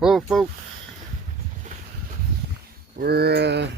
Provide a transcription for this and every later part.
Hello folks, we're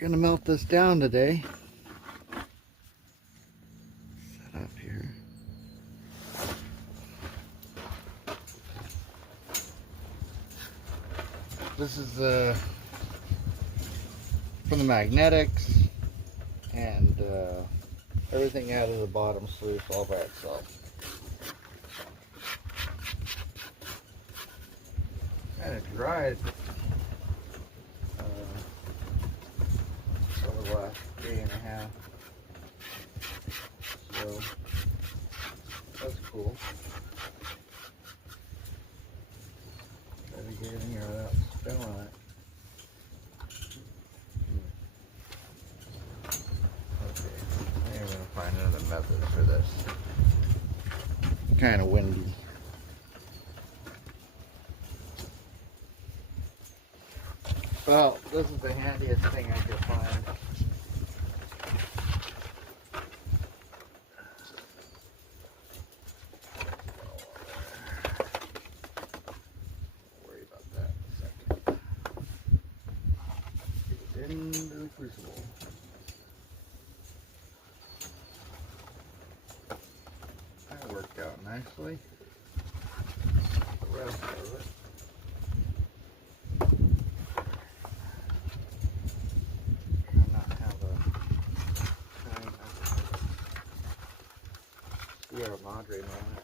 gonna melt this down today. Set up here. This is from the magnetics and everything out of the bottom sluice all by itself. Kind of dried over the last day and a half, so that's cool. Try to get in here without spilling it. Okay, I think I'm gonna find another method for this. Kind of windy. Well, this is the handiest thing I could find. Don't worry about that in a second. Get it into the crucible. That worked out nicely. The rest of it. Sierra Madre moment.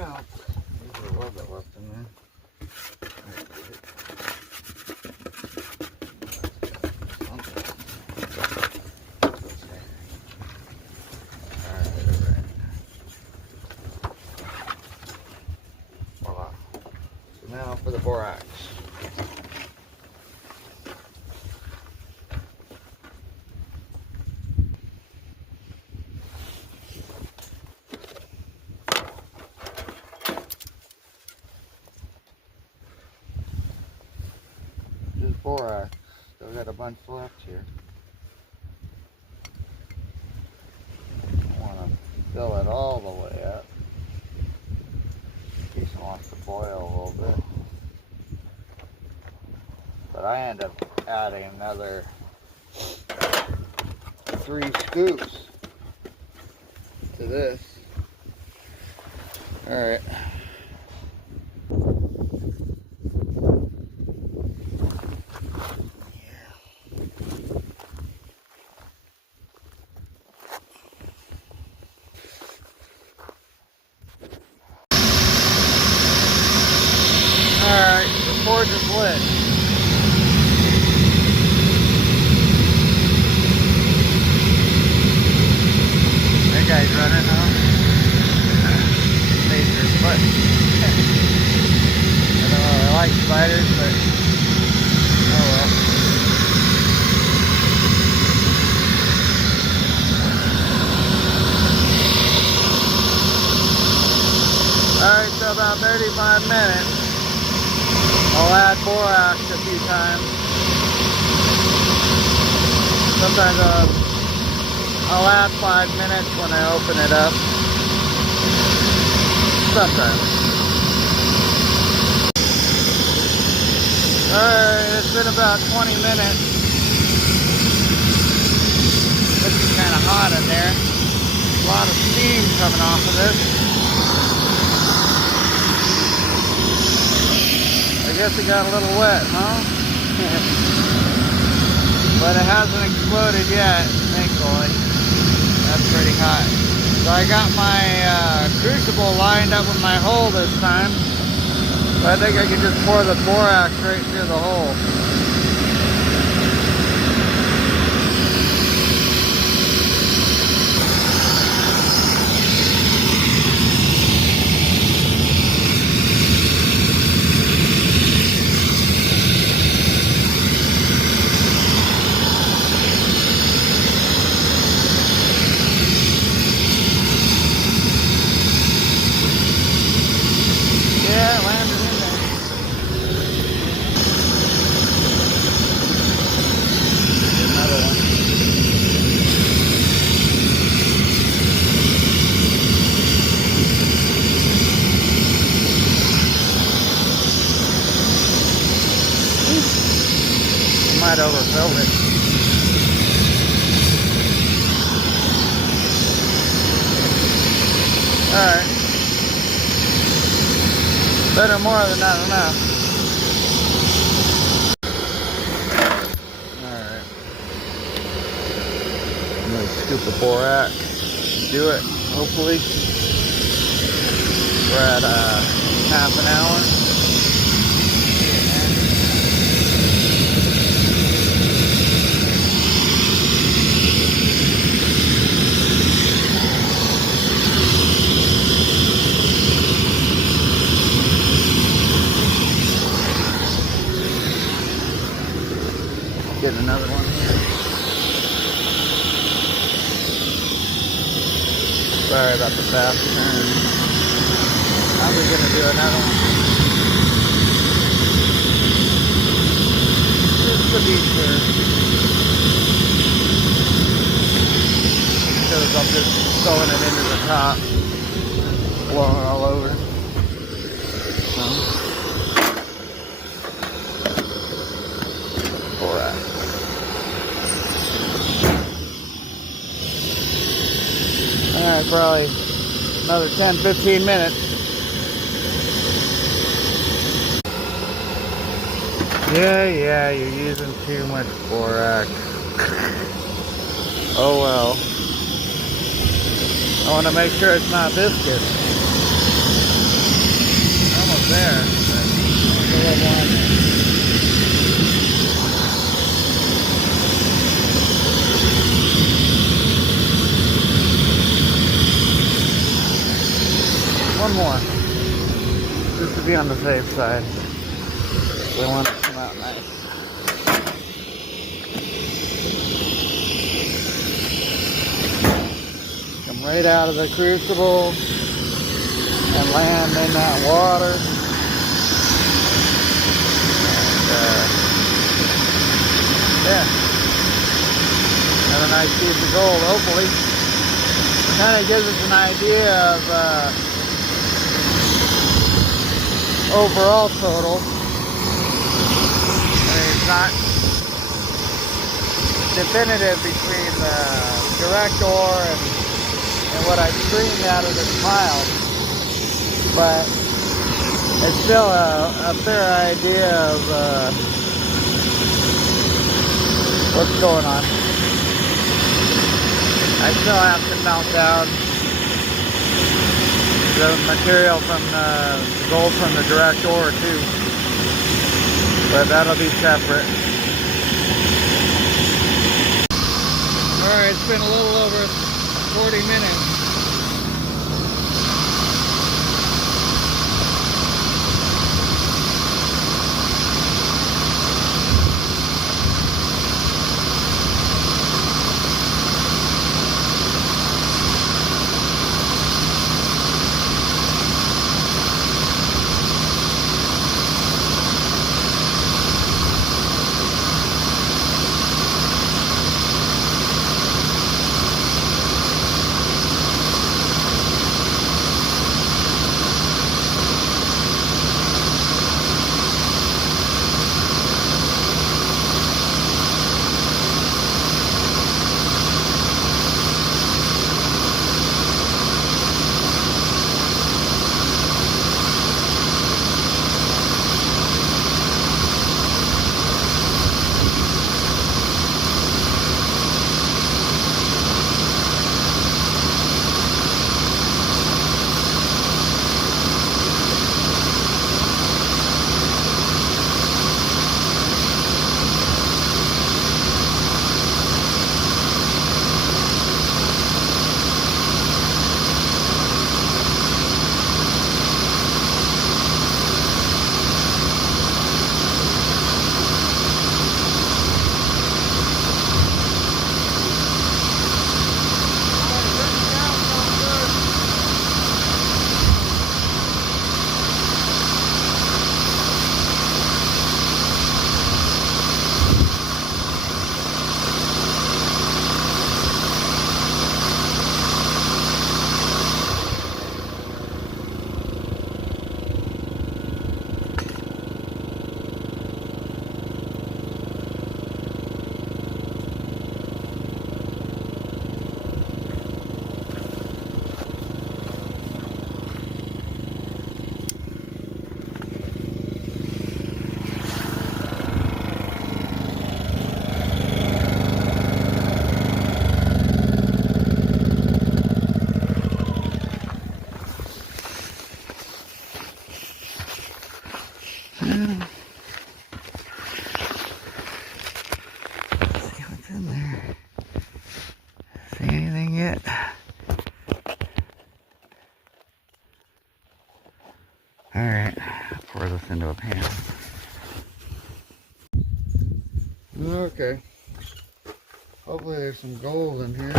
Out. There's a little bit left in there. Alright. Voila. So now for the borax. Borax. Still got a bunch left here. I want to fill it all the way up. In case it wants to boil a little bit. But I end up adding another 3 scoops to this. Alright. Alright, the forge is lit. That guy's running, huh? Saves his foot. I don't know, I like spiders, but oh well. Alright, so about 35 minutes. I'll add borax a few times. Sometimes I'll add 5 minutes when I open it up. Sometimes. Alright, it's been about 20 minutes. This is kind of hot in there. A lot of steam coming off of this. I guess it got a little wet, huh? But it hasn't exploded yet, thankfully. That's pretty hot. So I got my crucible lined up with my hole this time. So I think I can just pour the borax right through the hole. filled it. Alright. Better more than not enough. Alright. I'm going to scoop the borax. Do it, hopefully. We're at half an hour. Get another one here. Sorry about the fast turn. I'm just gonna do another one. Just to be sure. Because I'm just throwing it into the top. Blowing all over. Alright. Alright, probably another 10-15 minutes. Yeah, you're using too much borax. Oh well. I want to make sure it's not viscous. Almost there. But a little more in there. One more, just to be on the safe side. We want it to come out nice. Come right out of the crucible and land in that water. And, yeah, have a nice piece of gold, hopefully. Kind of gives us an idea of overall total. I mean, it's not definitive between the direct ore and what I streamed out of this pile, but it's still a fair idea of what's going on. I still have to melt down the material from the gold from the direct ore too, but that'll be separate. Alright, it's been a little over 40 minutes. See what's in there. See anything yet? Alright, pour this into a pan. Okay. Hopefully there's some gold in here.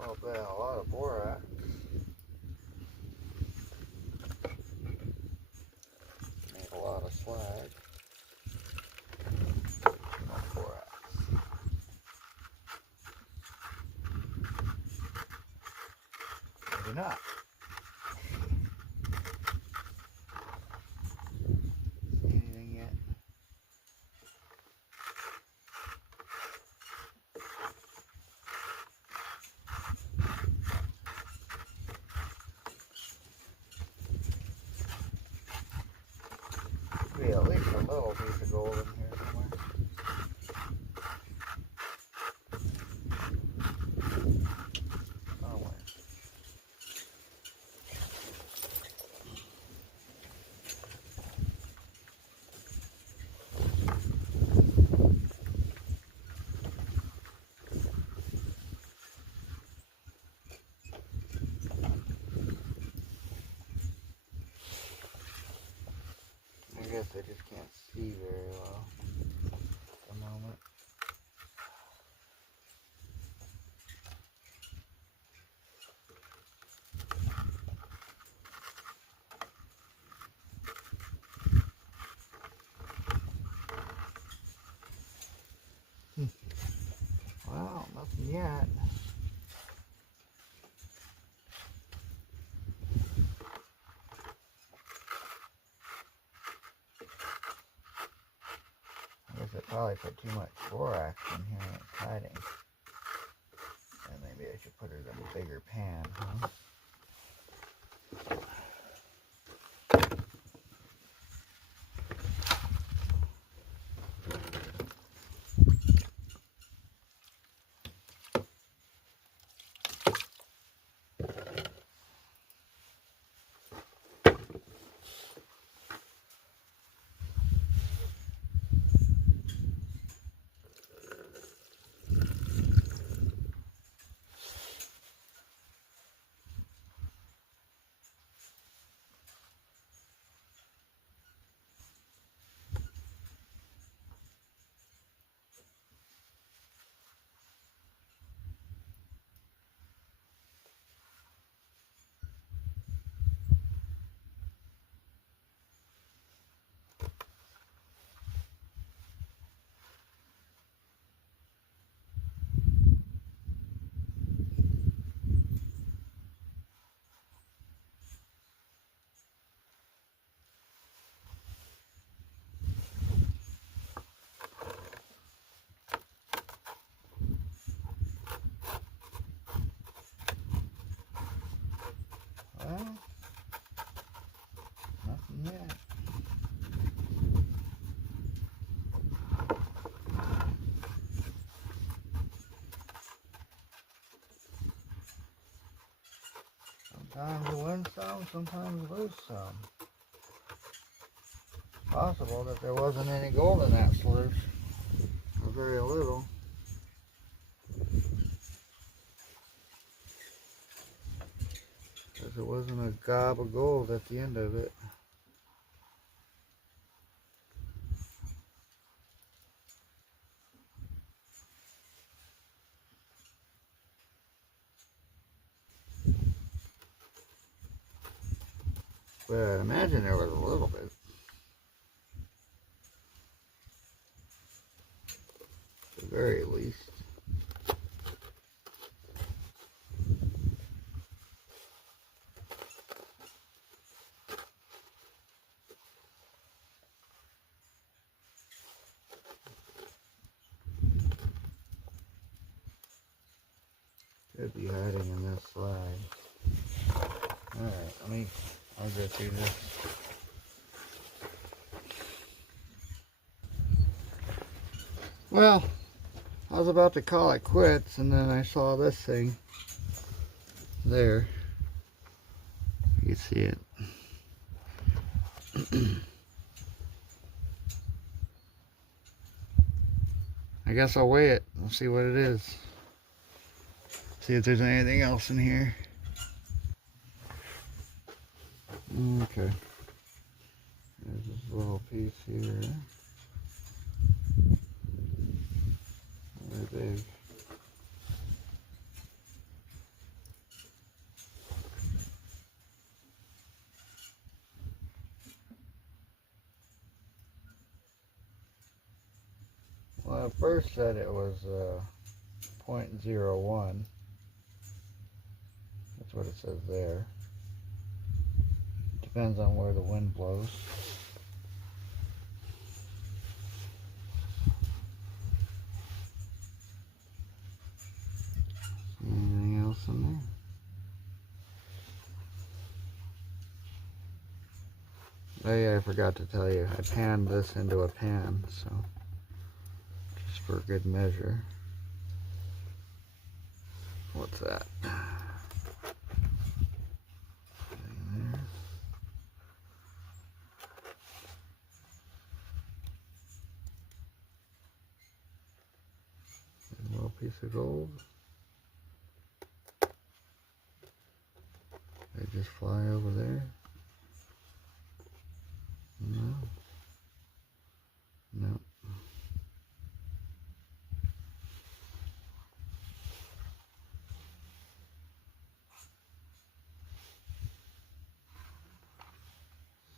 Oh, man, a lot of borax. Make a lot of slag. More borax. Maybe not. See anything yet? Be at least a little piece of gold in here somewhere. Oh, wait. I guess I just can't see very well at the moment. Well, nothing yet. I guess I probably put too much borax in here and it's hiding. And maybe I should put it in a bigger pan, huh? Well, nothing yet. Sometimes you win some, sometimes you lose some. It's possible that there wasn't any gold in that sluice, or very little. Because it wasn't a gob of gold at the end of it. But I imagine there was a little bit. At the very least. Could be hiding in this slide. Alright, I'll go through this. Well, I was about to call it quits, and then I saw this thing there. You can see it. I guess I'll weigh it. We'll see what it is. See if there's anything else in here. Okay. There's this little piece here. Very big. Well, I first said it was 0.01. That's what it says there. Depends on where the wind blows. Anything else in there? Oh yeah, I forgot to tell you, I panned this into a pan, so just for good measure. What's that? A little piece of gold. They just fly over there. No. No.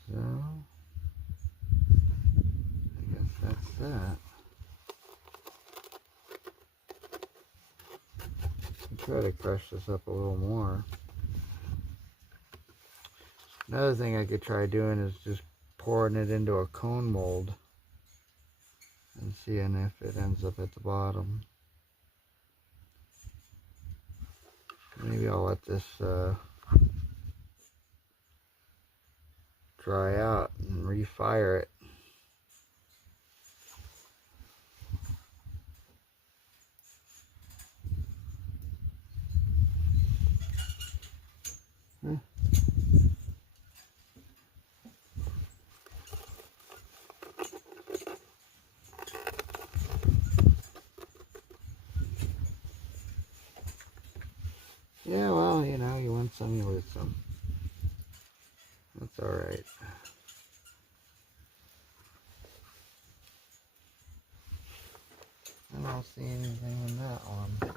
So, I guess that's that. I'll try to crush this up a little more. Another thing I could try doing is just pouring it into a cone mold and seeing if it ends up at the bottom. Maybe I'll let this dry out and refire it. Yeah, well, you know, you win some, you lose some. That's alright. I don't see anything in that one.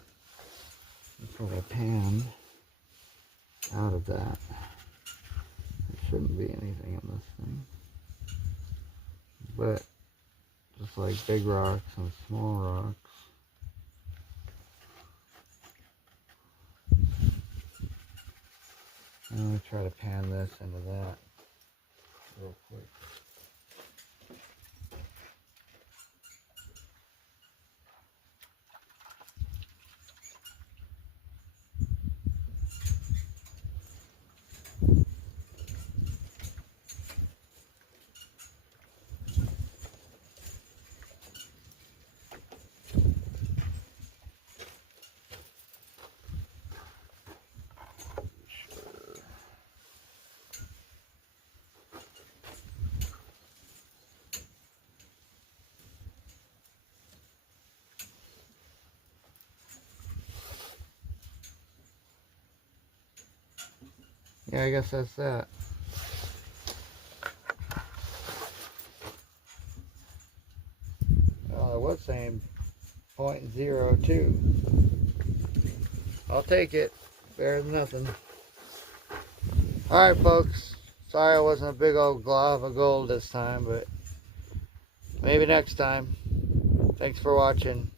Let's pull a pan out of that. There shouldn't be anything in this thing. But, just like big rocks and small rocks, I'm going to try to pan this into that real quick. Yeah, I guess that's that. Well, I was saying 0.02. I'll take it. Better than nothing. Alright, folks. Sorry it wasn't a big old glob of gold this time, but maybe next time. Thanks for watching.